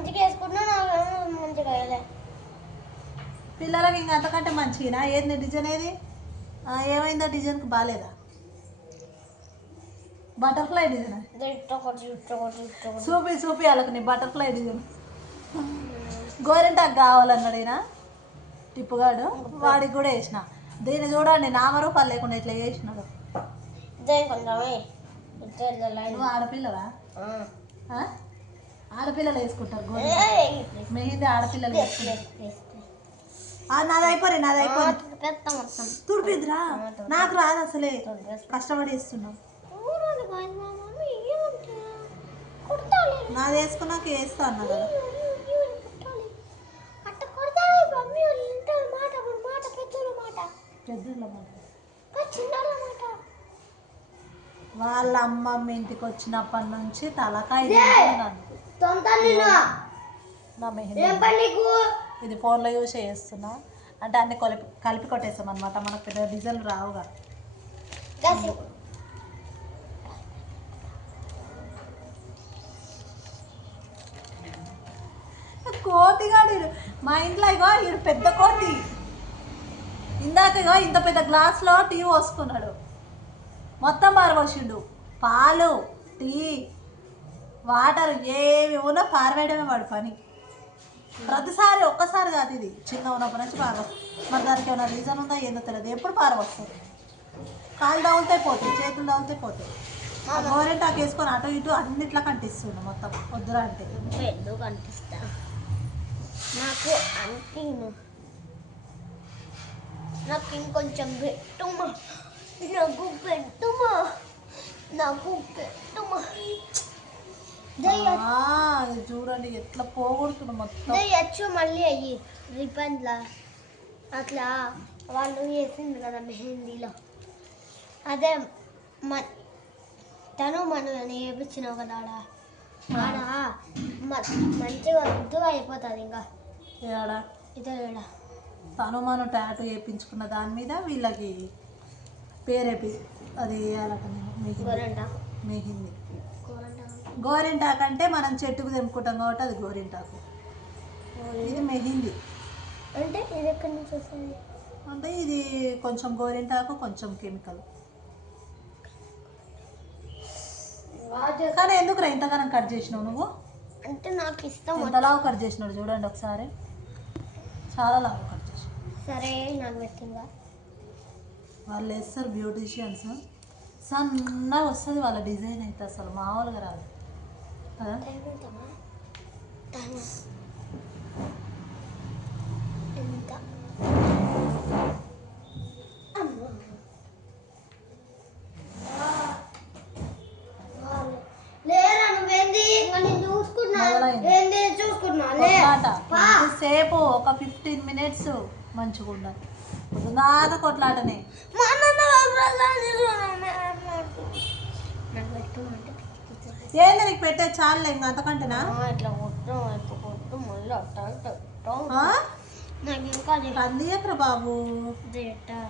మంచిగా వేసుకున్నా నాకు మంచిగా వేయలే. పిల్లలకి ఇంకా అంతకంటే మంచిగా ఏంది డిజైన్ ఏది ఏమైందో డిజైన్కి బాగాలేదా బటర్ఫ్లై డిజైన్ చూపి వాళ్ళకి నీ బటర్ఫ్లై డిజైన్ గోరింటాకు కావాలన్నాడు ఈయన టిప్పుగాడు వాడికి కూడా వేసిన దీన్ని చూడండి నామరూపాలు లేకుండా ఇట్లా వేసినాడు నువ్వు ఆడపిల్లవా ఆడపిల్లలు వేసుకుంటారు గోరింటాకు మెహందీ ఆడపిల్లలు వేసుకుంటారు నాది అయిపోయి తుడిపిద్దిరా నాకు రాదు అసలే కష్టపడి వేస్తున్నావు నాది వేసుకున్నాక వేస్తా అన్నా కదా వాళ్ళ అమ్మమ్మ ఇంటికి వచ్చినప్పటి నుంచి తలకాయ నా మెహందీ ఇది ఫోన్లో యూస్ చేస్తున్నా అంటే అన్ని కలిపి కొట్టేస్తాం అనమాట మనకు పెద్ద డిజైన్లు రావుగా కోతిగాడు మా ఇంట్లో ఇగో ఈడు పెద్ద కోతి ఇందాక ఇగో ఇంత పెద్ద గ్లాస్లో టీ పోసుకున్నాడు మొత్తం పారబోసిండు పాలు టీ వాటర్ ఏమి ఉన్నా పారవేయడమే వాడు పని ప్రతిసారి ఒక్కసారి కాదు ఇది చిన్న ఉన్నప్పటి నుంచి పారవస్తుంది మరి దానికి ఏమైనా రీజన్ ఉందా ఏందో తెలియదు ఎప్పుడు పారవస్తుంది కాళ్ళు తగులుతే పోతాయి చేతులు తగులుతే పోతాయి గోరెంటాకు వేసుకొని అటు ఇటు అన్నిట్లా కంటిస్తుండు మొత్తం వద్దురా అంటే ఎందుకు కనిపిస్తా నాకు నాకు ఇంకొంచెం పెట్టుమా నాకు పెట్టుమా చూడండి ఎట్లా పోగొడుతుంది మొత్తం దయచ్చు మళ్ళీ అయ్యి రిపన్లా అట్లా వాళ్ళు వేసింది కదా మెహందీలో అదే తను మనం వేయించినావు కదా ఆడ మంచిగా ముద్దుగా అయిపోతుంది ఇంకా ఏడా ఇదే ఏడా తను మనం టాటూ వేయించుకున్న దాని మీద వీళ్ళకి పేరేపి అది వేయాలట మెహిందీ గోరింటాకు అంటే మనం చెట్టుకు తెంపుకుంటాం కాబట్టి అది గోరింటాకు ఇది మెహిందీ అంటే ఇది ఎక్కడి నుంచి వస్తుంది అంటే ఇది కొంచెం గోరింటాకు కొంచెం కెమికల్ కానీ ఎందుకు ఇంతగానం కట్ చేసినావు నువ్వు అంటే నాకు ఇష్టం ఎంత లావు కట్ చేసినాడు చూడండి ఒకసారి చాలా లావు కట్ చేసినాడు సరే నాకు పెట్టిందా వాళ్ళు వేస్తారు బ్యూటీషియన్స్ సన్నగా వస్తుంది వాళ్ళ డిజైన్ అయితే అసలు మామూలుగా రాదు కదా సేపు ఒక 15 minutes మంచిగా ఉండాలి పొద్దుదాకా కొట్లాటనే ఏంది నీకు పెట్టే చాలే ఇంకా అంతకంటేనా కదిలియకరా బాబు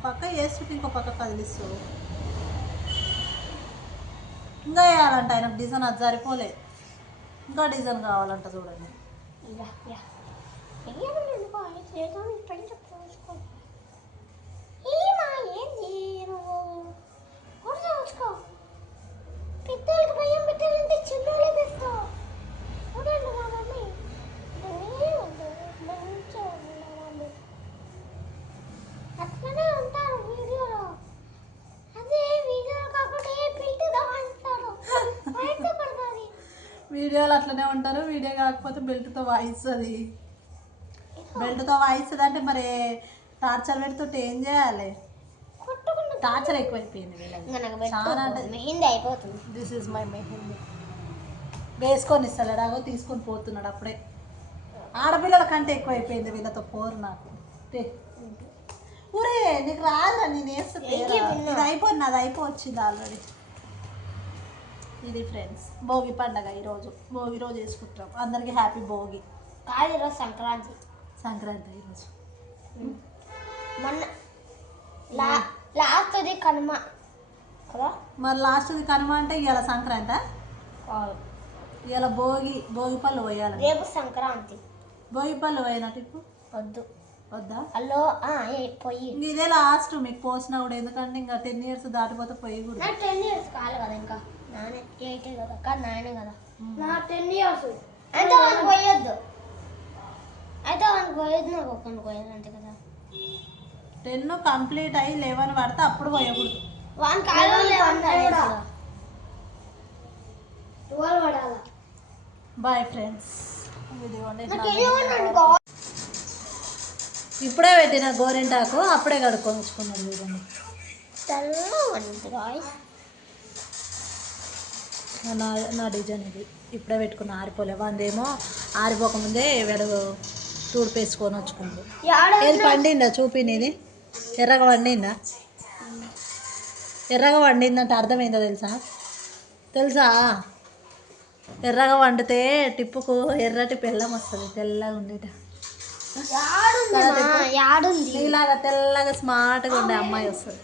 పక్క వేస్తుంటే ఇంకో పక్క కదిలిస్తూ ఇంకా వేయాలంట ఆయనకు డిజైన్ అది సరిపోలే ఇంకా డిజైన్ కావాలంట చూడండి వీడియోలు అట్లనే ఉంటారు వీడియో కాకపోతే బెల్ట్తో వాయిస్తుంది బెల్ట్తో వాయిస్తుంది అంటే మరి టార్చర్ పెడుతుంటే ఏం చేయాలి టార్చర్ ఎక్కువైపోయింది చాలా అంటే మెహందీ అయిపోతుంది దిస్ ఈజ్ మై మెహందీ వేసుకొని ఇస్తాడు అగో తీసుకొని పోతున్నాడు అప్పుడే ఆడపిల్లల కంటే ఎక్కువైపోయింది వీళ్ళతో పోరు నాకు ఊరే నీకు రాదురా నేను వేస్తుంది ఇది అయిపోయింది నాది అయిపోవచ్చింది ఆల్రెడీ ఇది ఫ్రెండ్స్ భోగి పండగ ఈరోజు భోగి రోజు వేసుకుంటాం అందరికీ హ్యాపీ భోగి కాదు ఈరోజు సంక్రాంతి ఈరోజు మొన్న లాస్ట్ది కనుమ కదా మరి లాస్ట్ది కనుమ అంటే ఇవాళ సంక్రాంతి ఇలా భోగి పళ్ళు పోయాలి. రేపు సంక్రాంతి. భోగి పళ్ళు పోయినా టిప్పు వద్దు. వద్దా? అల్లో పొయ్యి ఇదే లాస్ట్ మీకు పోసినా కూడా, ఎందుకంటే ఇంకా 10 years దాటిపోతే పొయ్యి కూడా. నాకు 10 years కాదు కదా, ఇంకా నానే 8 కదా, కానీ నాయనే కదా. నా 10 years అయితే వానికి పోయొద్దు. నాకు ఒక్కడికి పోయేది అంతే కదా. 10 కంప్లీట్ అయ్యి 11 పడితే అప్పుడు పోయకూడదు. వానికి కాళ్ళు 12 పడాలి. Boyfriends. ఇప్పుడే పెట్టిన గోరింటాకు, అప్పుడే కడుక్కొని వచ్చుకున్నాను చూడండి. నా డిజైన్ ఇది ఇప్పుడే పెట్టుకున్న, ఆరిపోలే. వందేమో ఆరిపోకముందే తూడిపేసుకొని వచ్చుకుంది. ఏది పండిందా చూపినిది? ఎర్రగా వండిందా? ఎర్రగా వండిందంటే అర్థమైందో తెలుసా? ఎర్రగా వండితే టిప్పుకు ఎర్రటి బెల్లం వస్తుంది, తెల్లగా ఉండేట. ఇలాగా తెల్లగా స్మార్ట్గా ఉండే అమ్మాయి వస్తుంది.